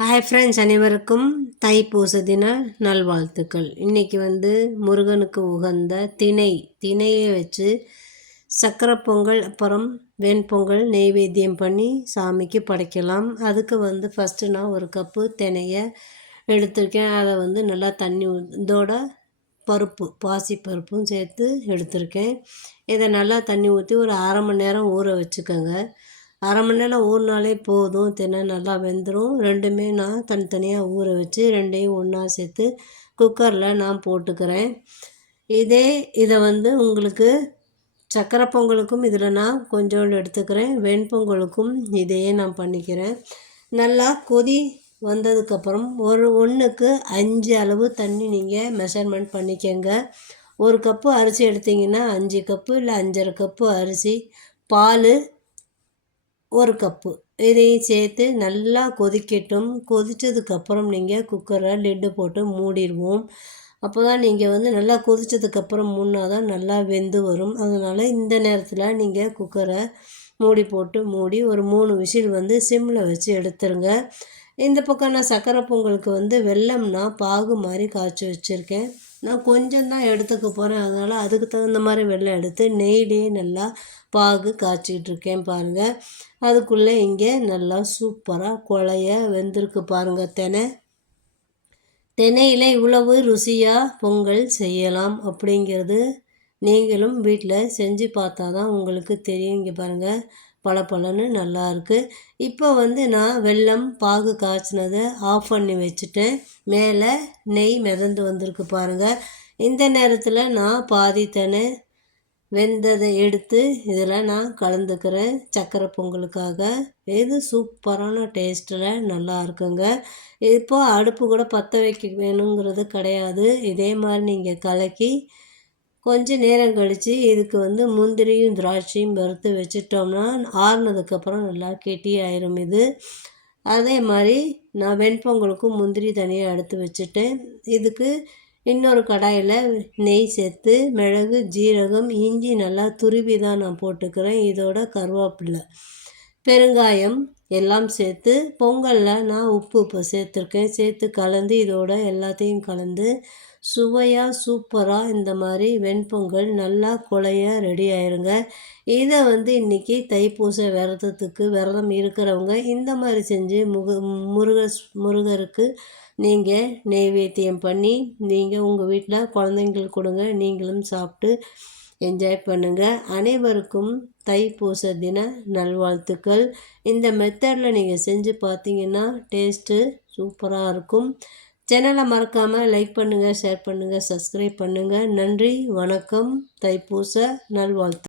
Hi friends அனைவருக்கும் தைப்பூச தின நல்வாழ்த்துக்கள். இன்றைக்கி வந்து முருகனுக்கு உகந்த திணை திணையை வச்சு சக்கரை பொங்கல் அப்புறம் வெண்பொங்கல் நெய்வேத்தியம் பண்ணி சாமிக்கு படைக்கலாம். அதுக்கு வந்து ஃபஸ்ட்டு நான் ஒரு கப்பு தினையை எடுத்திருக்கேன். அதை வந்து நல்லா தண்ணி இதோட பருப்பு பாசி பருப்பும் சேர்த்து எடுத்திருக்கேன். இதை நல்லா தண்ணி ஊற்றி ஒரு அரை மணி நேரம் ஊற வச்சுக்கோங்க. அரை மணி நேரம் ஊறினாலே போதும். தினை நல்லா வெந்துடும் ரெண்டுமே நான் தனித்தனியாக ஊற வச்சு ரெண்டையும் ஒன்றா சேர்த்து குக்கரில் நான் போட்டுக்கிறேன். இதே இதை வந்து உங்களுக்கு சக்கரை பொங்கலுக்கும் இதில் நான் கொஞ்சோண்டு எடுத்துக்கிறேன். வெண்பொங்கலுக்கும் இதையே நான் பண்ணிக்கிறேன். நல்லா கொதி வந்ததுக்கப்புறம் ஒரு ஒன்றுக்கு அஞ்சு அளவு தண்ணி நீங்கள் மெஷர்மெண்ட் பண்ணிக்கங்க. ஒரு கப்பு அரிசி எடுத்திங்கன்னா அஞ்சு கப்பு இல்லை அஞ்சரை கப்பு அரிசி. பால் ஒரு கப்பு. இதையும் சேர்த்து நல்லா கொதிக்கட்டும். கொதித்ததுக்கப்புறம் நீங்கள் குக்கரை லிட்டு போட்டு மூடிடுவோம். அப்போ தான் நீங்கள் வந்து நல்லா கொதித்ததுக்கப்புறம் மூணா தான் நல்லா வெந்து வரும். அதனால் இந்த நேரத்தில் நீங்கள் குக்கரை மூடி போட்டு மூடி ஒரு மூணு விசில் வந்து சிம்மில் வச்சு எடுத்துருங்க. இந்த பக்கம் நான் சக்கரை பொங்கலுக்கு வந்து வெள்ளம்னா பாகு மாதிரி காய்ச்சி வச்சுருக்கேன். நான் கொஞ்சம் தான் எடுத்துக்க போகிறேன் அதனால் அதுக்கு தகுந்த மாதிரி வெள்ளம் எடுத்து நெய்லேயே நல்லா பாகு காய்ச்சிக்கிட்டு இருக்கேன் பாருங்கள் அதுக்குள்ளே இங்கே நல்லா சூப்பராக குழைய வெந்திருக்கு பாருங்கள் தினை. தினையில் இவ்வளவு ருசியாக பொங்கல் செய்யலாம் அப்படிங்கிறது நீங்களும் வீட்டில் செஞ்சு பார்த்தா தான் உங்களுக்கு தெரியும் இங்கே பாருங்கள் பல பலன்னு நல்லாயிருக்கு இப்போ வந்து நான் வெல்லம் பாகு காய்ச்சினதை ஆஃப் பண்ணி வச்சுட்டேன். மேலே நெய் மிதந்து வந்திருக்கு பாருங்கள் இந்த நேரத்தில் நான் பாதி வெந்ததை எடுத்து இதில் நான் கலந்துக்கிறேன். சக்கரை பொங்கலுக்காக. இது சூப்பரான டேஸ்ட்டில் நல்லா இருக்குங்க. இப்போது அடுப்பு கூட பற்ற வைக்க வேணுங்கிறது கிடையாது. இதே மாதிரி நீங்கள் கலக்கி கொஞ்சம் நேரம் கழித்து இதுக்கு வந்து முந்திரியும் திராட்சையும் வறுத்து வச்சிட்டோம்னா ஆறுனதுக்கப்புறம் நல்லா கெட்டி ஆயிரும் இது. அதே மாதிரி நான் வெண்பொங்கலுக்கும் முந்திரி தனியாக எடுத்து வச்சுட்டேன். இதுக்கு இன்னொரு கடாயில் நெய் சேர்த்து மிளகு ஜீரகம் இஞ்சி நல்லா துருவி தான் நான் போட்டுக்கிறேன். இதோட கருவேப்பில்லை பெருங்காயம் எல்லாம் சேர்த்து பொங்கலில் நான் உப்பு இப்போ சேர்த்துருக்கேன். சேர்த்து கலந்து இதோட எல்லாத்தையும் கலந்து சுவையாக சூப்பராக இந்த மாதிரி வெண்பொங்கல் நல்லா குழைய ரெடி ஆயிருங்க. இதை வந்து இன்றைக்கி தைப்பூச விரதத்துக்கு விரதம் இருக்கிறவங்க இந்த மாதிரி செஞ்சு முக முருக முருகருக்கு நீங்கள் நெய்வேத்தியம் பண்ணி நீங்கள் உங்கள் வீட்டில் குழந்தைங்களுக்கு கொடுங்க. நீங்களும் சாப்பிட்டு என்ஜாய் பண்ணுங்கள் அனைவருக்கும் தைப்பூச தின நல்வாழ்த்துக்கள். இந்த மெத்தடில் நீங்கள் செஞ்சு பார்த்தீங்கன்னா டேஸ்ட்டு சூப்பராக இருக்கும். சேனலை மறக்காமல் லைக் பண்ணுங்கள் ஷேர் பண்ணுங்கள் சப்ஸ்கிரைப் பண்ணுங்கள் நன்றி வணக்கம். தைப்பூச நல்வாழ்த்து